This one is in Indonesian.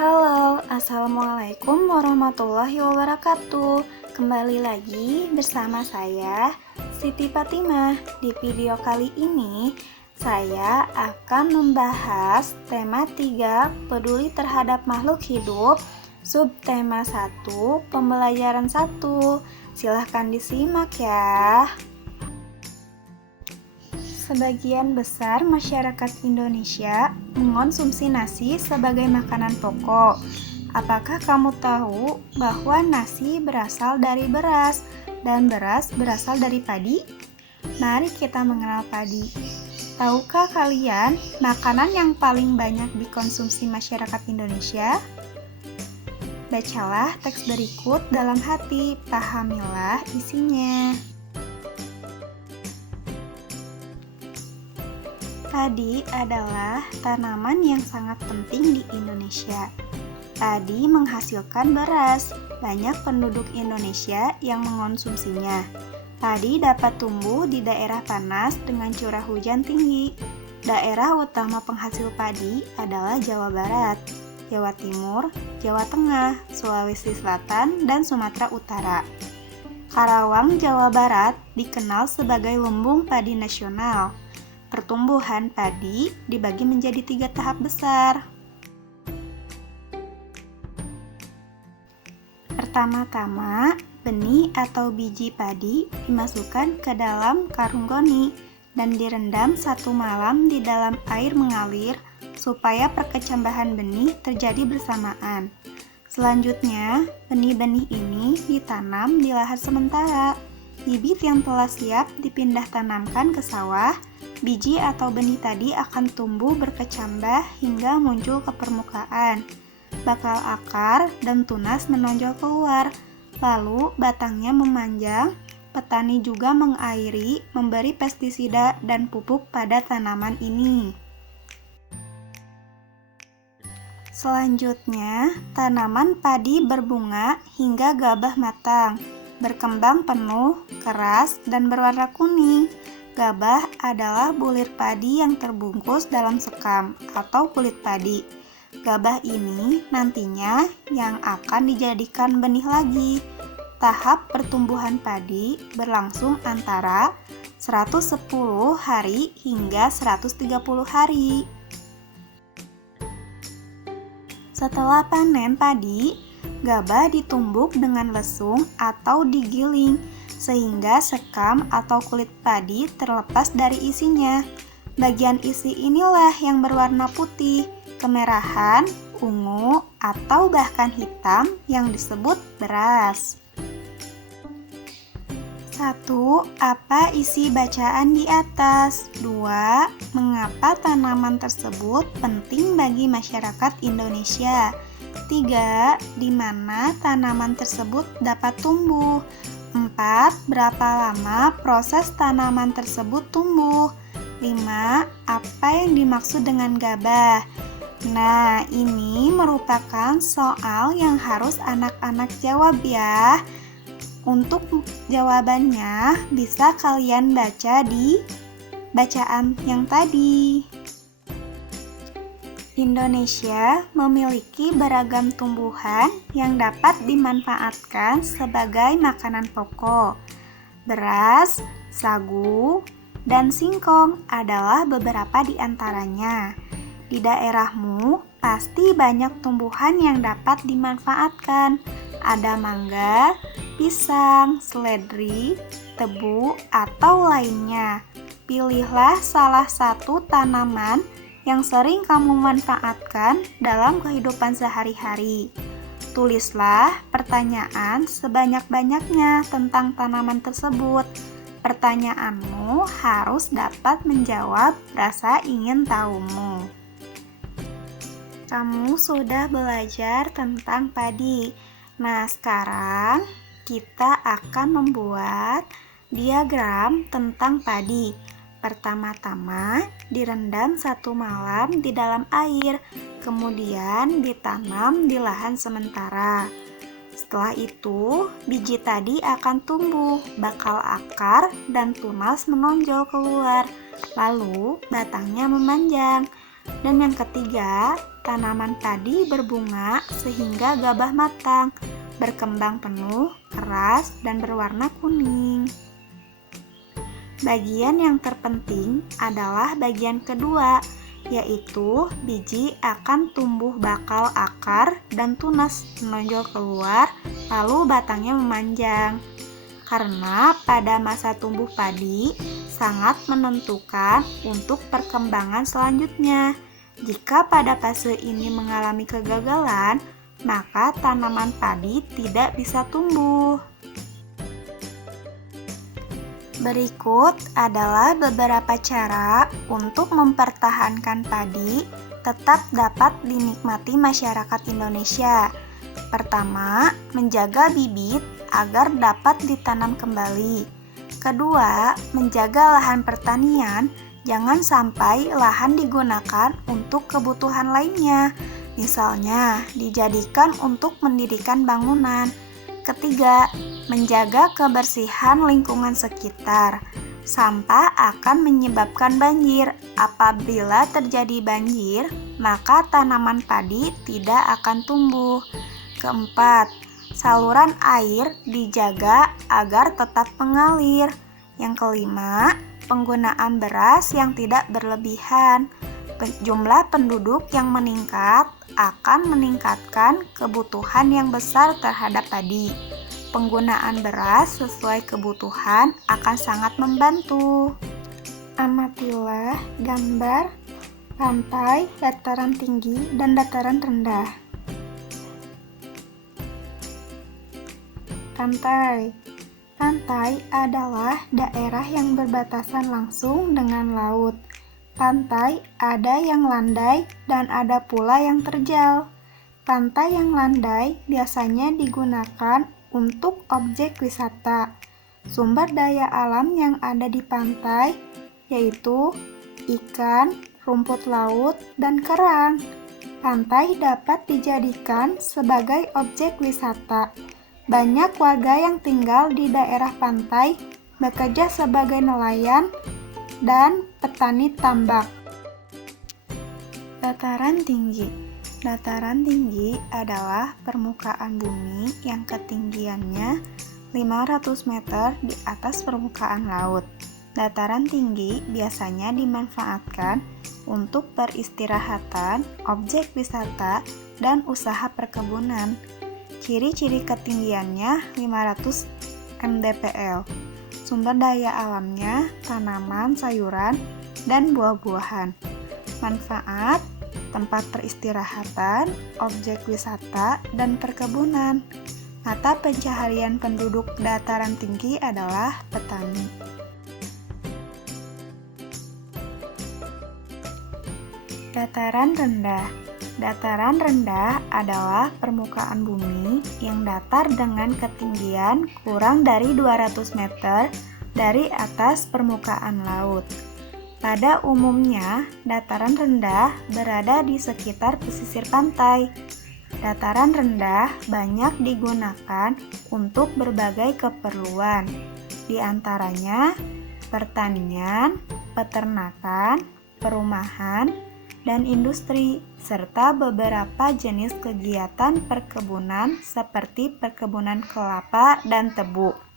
Halo, Assalamualaikum warahmatullahi wabarakatuh. Kembali lagi bersama saya, Siti Fatimah. Di video kali ini, saya akan membahas tema 3, peduli terhadap makhluk hidup, subtema 1, pembelajaran 1. Silahkan disimak ya. Sebagian besar masyarakat Indonesia mengonsumsi nasi sebagai makanan pokok. Apakah kamu tahu bahwa nasi berasal dari beras dan beras berasal dari padi? Mari kita mengenal padi. Tahukah kalian makanan yang paling banyak dikonsumsi masyarakat Indonesia? Bacalah teks berikut dalam hati, pahamilah isinya. Padi adalah tanaman yang sangat penting di Indonesia. Padi menghasilkan beras. Banyak penduduk Indonesia yang mengonsumsinya. Padi dapat tumbuh di daerah panas dengan curah hujan tinggi. Daerah utama penghasil padi adalah Jawa Barat, Jawa Timur, Jawa Tengah, Sulawesi Selatan, dan Sumatera Utara. Karawang, Jawa Barat dikenal sebagai lumbung padi nasional. Pertumbuhan padi dibagi menjadi 3 tahap besar. Pertama-tama, benih atau biji padi dimasukkan ke dalam karung goni dan direndam 1 malam di dalam air mengalir supaya perkecambahan benih terjadi bersamaan. Selanjutnya, benih-benih ini ditanam di lahan sementara. Bibit yang telah siap dipindah tanamkan ke sawah. Biji atau benih tadi akan tumbuh berkecambah hingga muncul ke permukaan. Bakal akar dan tunas menonjol keluar. Lalu batangnya memanjang. Petani juga mengairi, memberi pestisida dan pupuk pada tanaman ini. Selanjutnya, tanaman padi berbunga hingga gabah matang, berkembang penuh, keras, dan berwarna kuning. Gabah adalah bulir padi yang terbungkus dalam sekam atau kulit padi. Gabah ini nantinya yang akan dijadikan benih lagi. Tahap pertumbuhan padi berlangsung antara 110 hari hingga 130 hari. Setelah panen padi, gabah ditumbuk dengan lesung atau digiling sehingga sekam atau kulit padi terlepas dari isinya. Bagian isi inilah yang berwarna putih, kemerahan, ungu, atau bahkan hitam yang disebut beras. 1. Apa isi bacaan di atas? 2. Mengapa tanaman tersebut penting bagi masyarakat Indonesia? 3. Di mana tanaman tersebut dapat tumbuh? 4. Berapa lama proses tanaman tersebut tumbuh? 5. Apa yang dimaksud dengan gabah? Nah, ini merupakan soal yang harus anak-anak jawab ya. Untuk jawabannya bisa kalian baca di bacaan yang tadi. Indonesia memiliki beragam tumbuhan yang dapat dimanfaatkan sebagai makanan pokok. Beras, sagu, dan singkong adalah beberapa di antaranya. Di daerahmu pasti banyak tumbuhan yang dapat dimanfaatkan. Ada mangga, pisang, seledri, tebu, atau lainnya. Pilihlah salah satu tanaman yang sering kamu manfaatkan dalam kehidupan sehari-hari. Tulislah pertanyaan sebanyak-banyaknya tentang tanaman tersebut. Pertanyaanmu harus dapat menjawab rasa ingin tahumu. Kamu sudah belajar tentang padi. Nah, sekarang kita akan membuat diagram tentang padi. Pertama-tama, direndam 1 malam di dalam air, kemudian ditanam di lahan sementara. Setelah itu, biji tadi akan tumbuh, bakal akar, dan tunas menonjol keluar. Lalu, batangnya memanjang. Dan yang ketiga, tanaman padi berbunga sehingga gabah matang, berkembang penuh, keras, dan berwarna kuning. Bagian yang terpenting adalah bagian kedua, yaitu biji akan tumbuh bakal akar dan tunas menonjol keluar, lalu batangnya memanjang. Karena pada masa tumbuh padi sangat menentukan untuk perkembangan selanjutnya. Jika pada fase ini mengalami kegagalan, maka tanaman padi tidak bisa tumbuh. Berikut adalah beberapa cara untuk mempertahankan padi tetap dapat dinikmati masyarakat Indonesia. Pertama, menjaga bibit agar dapat ditanam kembali. Kedua, menjaga lahan pertanian, jangan sampai lahan digunakan untuk kebutuhan lainnya, misalnya dijadikan untuk mendirikan bangunan. Ketiga, menjaga kebersihan lingkungan sekitar. Sampah akan menyebabkan banjir. Apabila terjadi banjir, maka tanaman padi tidak akan tumbuh. Keempat, saluran air dijaga agar tetap mengalir. Yang kelima, penggunaan beras yang tidak berlebihan. Jumlah penduduk yang meningkat akan meningkatkan kebutuhan yang besar terhadap padi. Penggunaan beras sesuai kebutuhan akan sangat membantu. Amatilah gambar pantai, dataran tinggi, dan dataran rendah. Pantai. Pantai adalah daerah yang berbatasan langsung dengan laut. Pantai ada yang landai dan ada pula yang terjal. Pantai yang landai biasanya digunakan untuk objek wisata. Sumber daya alam yang ada di pantai yaitu ikan, rumput laut, dan kerang. Pantai dapat dijadikan sebagai objek wisata. Banyak warga yang tinggal di daerah pantai bekerja sebagai nelayan dan petani tambak. Dataran tinggi. Dataran tinggi adalah permukaan bumi yang ketinggiannya 500 meter di atas permukaan laut. Dataran tinggi biasanya dimanfaatkan untuk peristirahatan, objek wisata, dan usaha perkebunan. Ciri-ciri ketinggiannya 500 mdpl. Sumber daya alamnya tanaman, sayuran, dan buah-buahan. Manfaat, tempat peristirahatan, objek wisata, dan perkebunan. Mata pencaharian penduduk dataran tinggi adalah petani. Dataran rendah. Dataran rendah adalah permukaan bumi yang datar dengan ketinggian kurang dari 200 meter dari atas permukaan laut. Pada umumnya, dataran rendah berada di sekitar pesisir pantai. Dataran rendah banyak digunakan untuk berbagai keperluan, di antaranya pertanian, peternakan, perumahan, dan industri, serta beberapa jenis kegiatan perkebunan seperti perkebunan kelapa dan tebu.